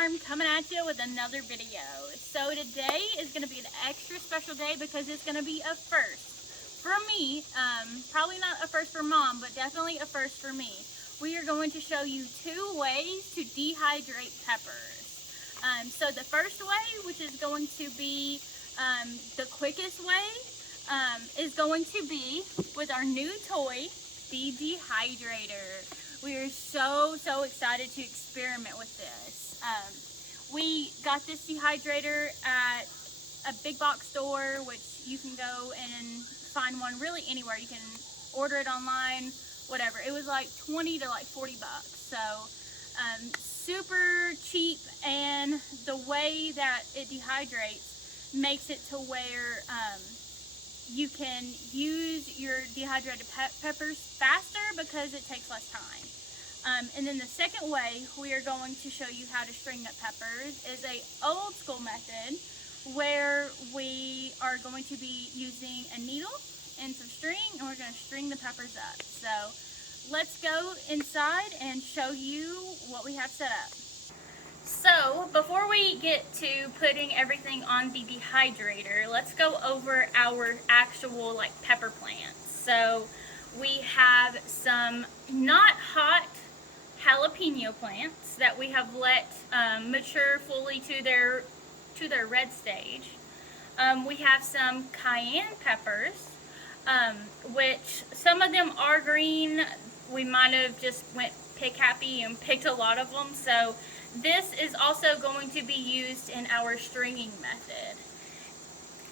Farm coming at you with another video. So today is going to be an extra special day because it's going to be a first for me. Probably not a first for Mom, but definitely a first for me. We are going to show you 2 ways to dehydrate peppers. So the first way, which is going to be the quickest way, is going to be with our new toy, the dehydrator. We are so excited to experiment with this. We got this dehydrator at a big box store, which you can go and find one really anywhere. You can order it online, whatever. It was like 20 to like 40 bucks. So super cheap, and the way that it dehydrates makes it to where you can use your dehydrated peppers faster because it takes less time. And then the second way we are going to show you how to string up peppers is a old school method where we are going to be using a needle and some string, and we're going to string the peppers up. So let's go inside and show you what we have set up. So before we get to putting everything on the dehydrator, let's go over our actual pepper plants. So we have some not hot jalapeno plants that we have let mature fully to their red stage. We have some cayenne peppers, which some of them are green. We might have just went pick happy and picked a lot of them. So this is also going to be used in our stringing method.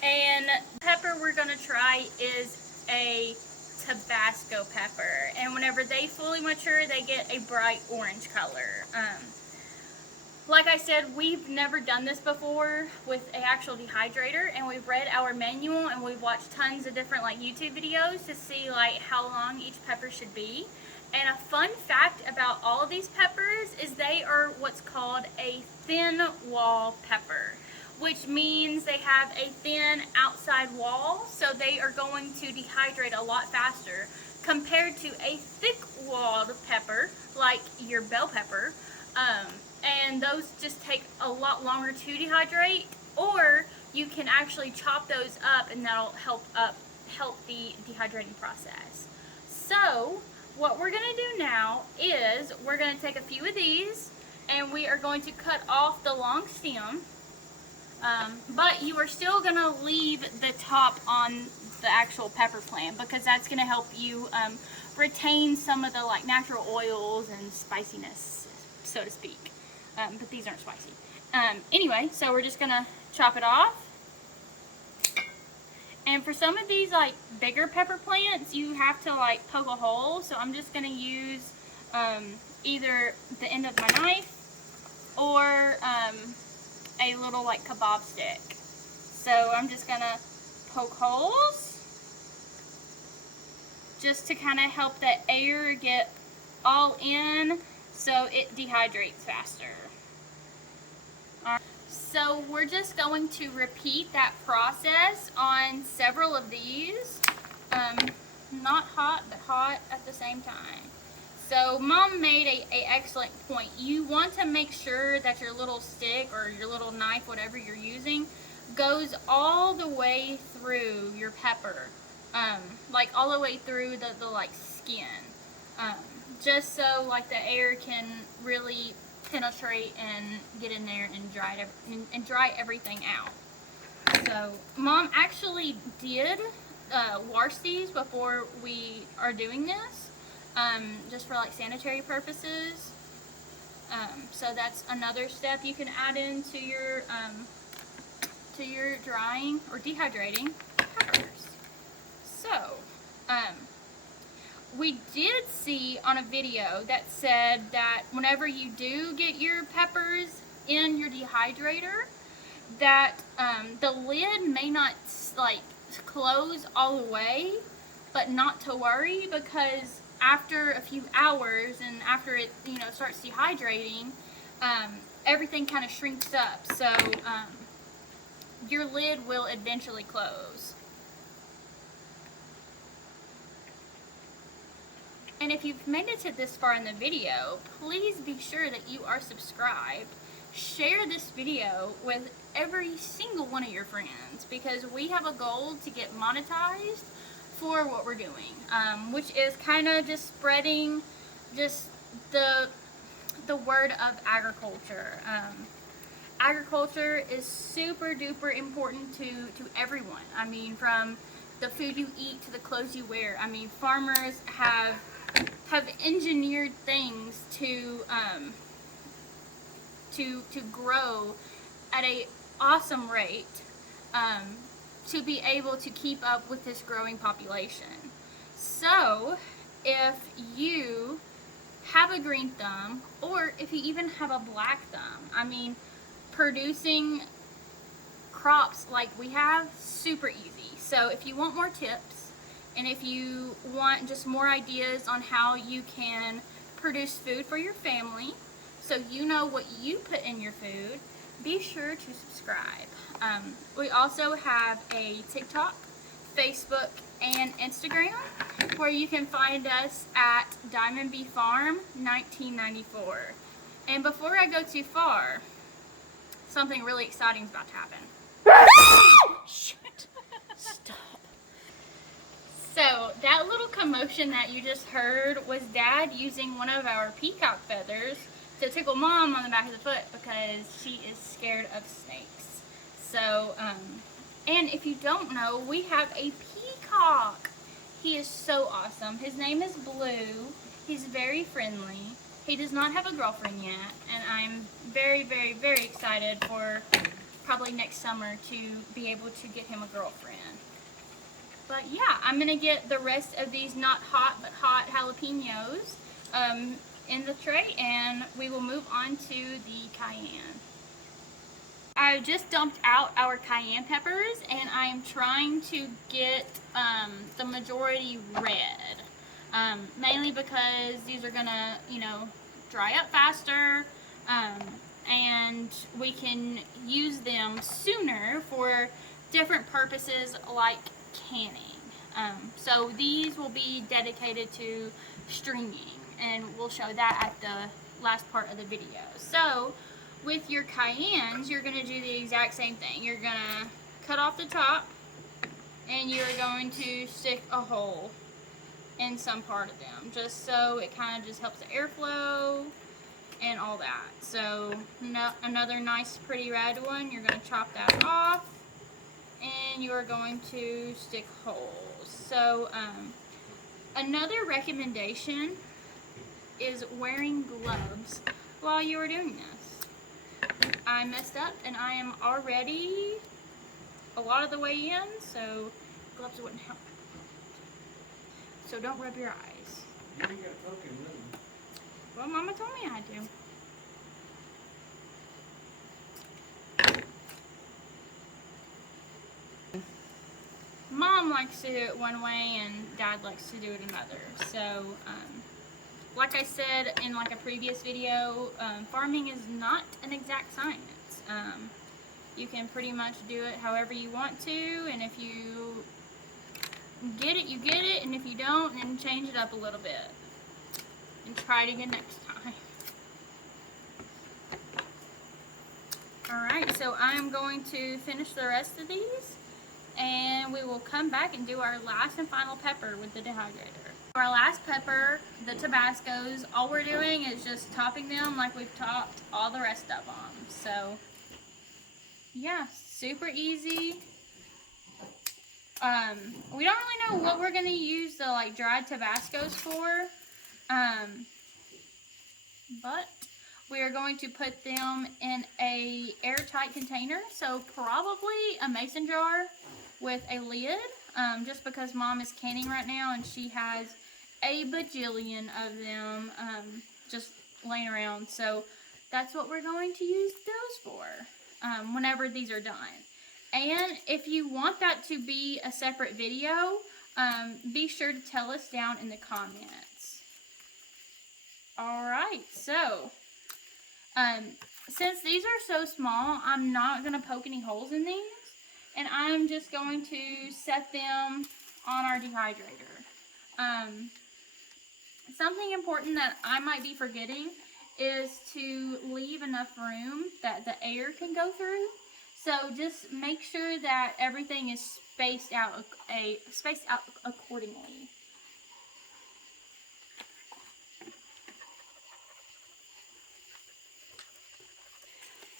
And the pepper we're going to try is a Tabasco pepper, and whenever they fully mature, they get a bright orange color. Like I said, we've never done this before with an actual dehydrator, and we've read our manual and we've watched tons of different YouTube videos to see how long each pepper should be. And a fun fact about all of these peppers is they are what's called a thin wall pepper, which means they have a thin outside wall, so they are going to dehydrate a lot faster compared to a thick-walled pepper like your bell pepper, and those just take a lot longer to dehydrate. Or you can actually chop those up, and that'll help the dehydrating process. So what we're going to do now is we're going to take a few of these, and we are going to cut off the long stem. But you are still going to leave the top on the actual pepper plant because that's going to help you retain some of the natural oils and spiciness, so to speak. But these aren't spicy. Anyway, so we're just going to chop it off. And for some of these bigger pepper plants, you have to poke a hole. So I'm just going to use either the end of my knife or a little kebab stick. So I'm just gonna poke holes just to kind of help the air get all in so it dehydrates faster. So we're just going to repeat that process on several of these. Not hot, but hot at the same time. So Mom made a excellent point. You want to make sure that your little stick or your little knife, whatever you're using, goes all the way through your pepper, all the way through the skin, just so the air can really penetrate and get in there and dry everything out. So Mom actually did wash these before we are doing this. Just for sanitary purposes. So that's another step you can add into your drying or dehydrating peppers. So we did see on a video that said that whenever you do get your peppers in your dehydrator, that the lid may not close all the way, but not to worry, because after a few hours and after it starts dehydrating, everything kind of shrinks up, so your lid will eventually close. And if you've made it to this far in the video, please be sure that you are subscribed. share this video with every single one of your friends, because we have a goal to get monetized for what we're doing, which is kind of just spreading just the word of agriculture. Agriculture is super duper important to everyone. I mean, from the food you eat to the clothes you wear. I mean, farmers have engineered things to grow at a awesome rate, to be able to keep up with this growing population. So if you have a green thumb, or if you even have a black thumb, I mean, producing crops like we have, super easy. So if you want more tips, and if you want just more ideas on how you can produce food for your family, so you know what you put in your food, be sure to subscribe. We also have a TikTok, Facebook, and Instagram, where you can find us at Diamond Bee Farm 1994. And before I go too far, something really exciting is about to happen. Shit. Stop. So that little commotion that you just heard was Dad using one of our peacock feathers to tickle Mom on the back of the foot, because she is scared of snakes. So, and if you don't know, we have a peacock. He is so awesome. His name is Blue. He's very friendly. He does not have a girlfriend yet, and I'm very, very, very excited for probably next summer to be able to get him a girlfriend. But yeah, I'm going to get the rest of these not hot but hot jalapenos in the tray, and we will move on to the cayenne. I just dumped out our cayenne peppers, and I am trying to get the majority red, mainly because these are gonna, you know, dry up faster, and we can use them sooner for different purposes like canning. So these will be dedicated to stringing, and we'll show that at the last part of the video. So with your cayennes, you're going to do the exact same thing. You're going to cut off the top, and you're going to stick a hole in some part of them, just so it kind of just helps the airflow and all that. So another nice pretty red one, you're going to chop that off, and you're going to stick holes. So another recommendation is wearing gloves while you are doing this. I messed up, and I am already a lot of the way in, so gloves wouldn't help. So don't rub your eyes. You ain't got fucking money. Well, Mama told me I had to. Mom likes to do it one way, and Dad likes to do it another. So, like I said in like a previous video, farming is not an exact science. You can pretty much do it however you want to, and if you get it, you get it, and if you don't, then change it up a little bit and try it again next time. Alright, so I'm going to finish the rest of these, and we will come back and do our last and final pepper with the dehydrator. For our last pepper, the Tabascos, all we're doing is just topping them like we've topped all the rest of them. So yeah, super easy. We don't really know what we're going to use the like dried Tabascos for, but we are going to put them in a airtight container, so probably a mason jar with a lid, just because Mom is canning right now and she has a bajillion of them just laying around, so that's what we're going to use those for whenever these are done. And if you want that to be a separate video, be sure to tell us down in the comments. Alright, so since these are so small, I'm not going to poke any holes in these, and I'm just going to set them on our dehydrator. Something important that I might be forgetting is to leave enough room that the air can go through. So just make sure that everything is spaced out accordingly.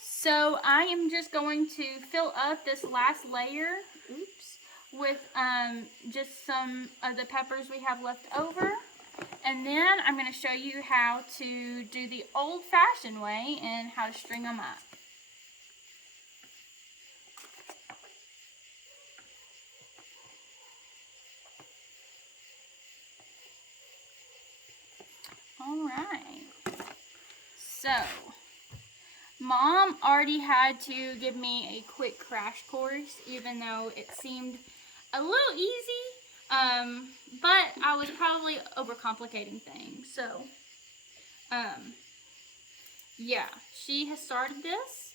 So I am just going to fill up this last layer, with just some of the peppers we have left over. And then I'm going to show you how to do the old-fashioned way and how to string them up. Alright, so Mom already had to give me a quick crash course, even though it seemed a little easy, but I was probably overcomplicating things. So, yeah, she has started this,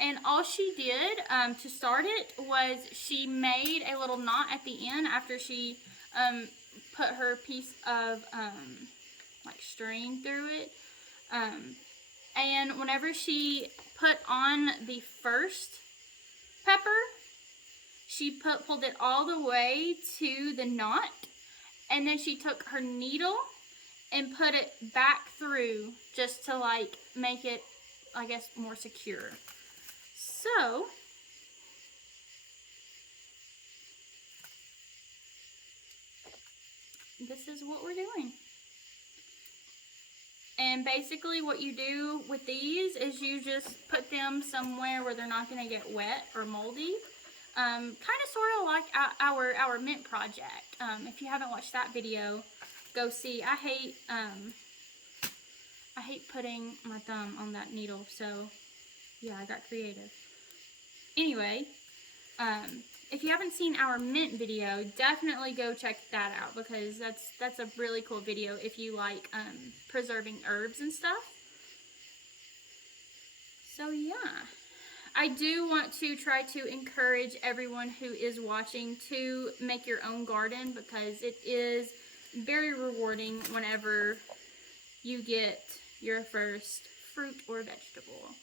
and all she did to start it was she made a little knot at the end after she put her piece of like string through it, and whenever she put on the first pepper, she pulled it all the way to the knot, and then she took her needle and put it back through just to like make it, I guess, more secure. So this is what we're doing. And basically what you do with these is you just put them somewhere where they're not going to get wet or moldy. Kind of sort of like our mint project. If you haven't watched that video, go see. I hate putting my thumb on that needle, so yeah, I got creative. Anyway, if you haven't seen our mint video, definitely go check that out, because that's a really cool video if you like preserving herbs and stuff. So yeah, I do want to try to encourage everyone who is watching to make your own garden, because it is very rewarding whenever you get your first fruit or vegetable.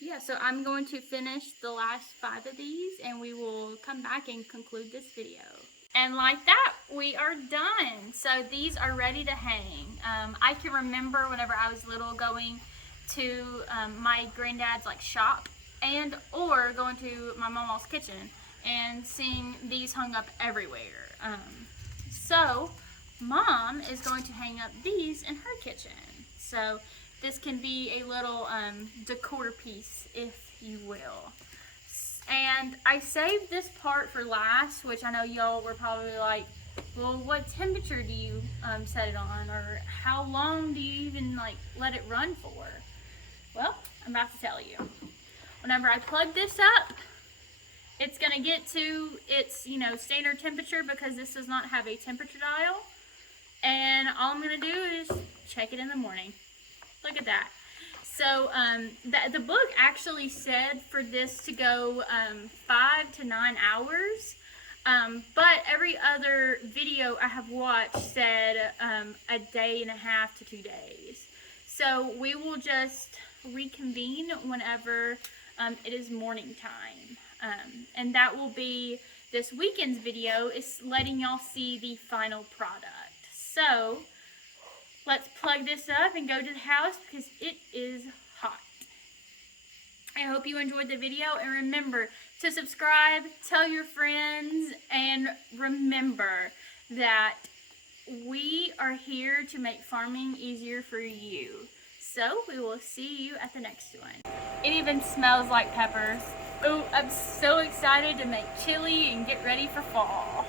Yeah, so I'm going to finish the last 5 of these, and we will come back and conclude this video. And like that, we are done. So these are ready to hang. I can remember whenever I was little going to my granddad's like shop, and or going to my mama's kitchen and seeing these hung up everywhere. So Mom is going to hang up these in her kitchen. So this can be a little decor piece, if you will. And I saved this part for last, which I know y'all were probably like, well, what temperature do you set it on? Or how long do you even like let it run for? Well, I'm about to tell you. Whenever I plug this up, it's gonna get to its, standard temperature, because this does not have a temperature dial. And all I'm gonna do is check it in the morning. Look at that. So the book actually said for this to go 5 to 9 hours, but every other video I have watched said a day and a half to 2 days. So we will just reconvene whenever it is morning time, and that will be this weekend's video, is letting y'all see the final product. So let's plug this up and go to the house, because it is hot. I hope you enjoyed the video, and remember to subscribe, tell your friends, and remember that we are here to make farming easier for you. So we will see you at the next one. It even smells like peppers. Oh, I'm so excited to make chili and get ready for fall.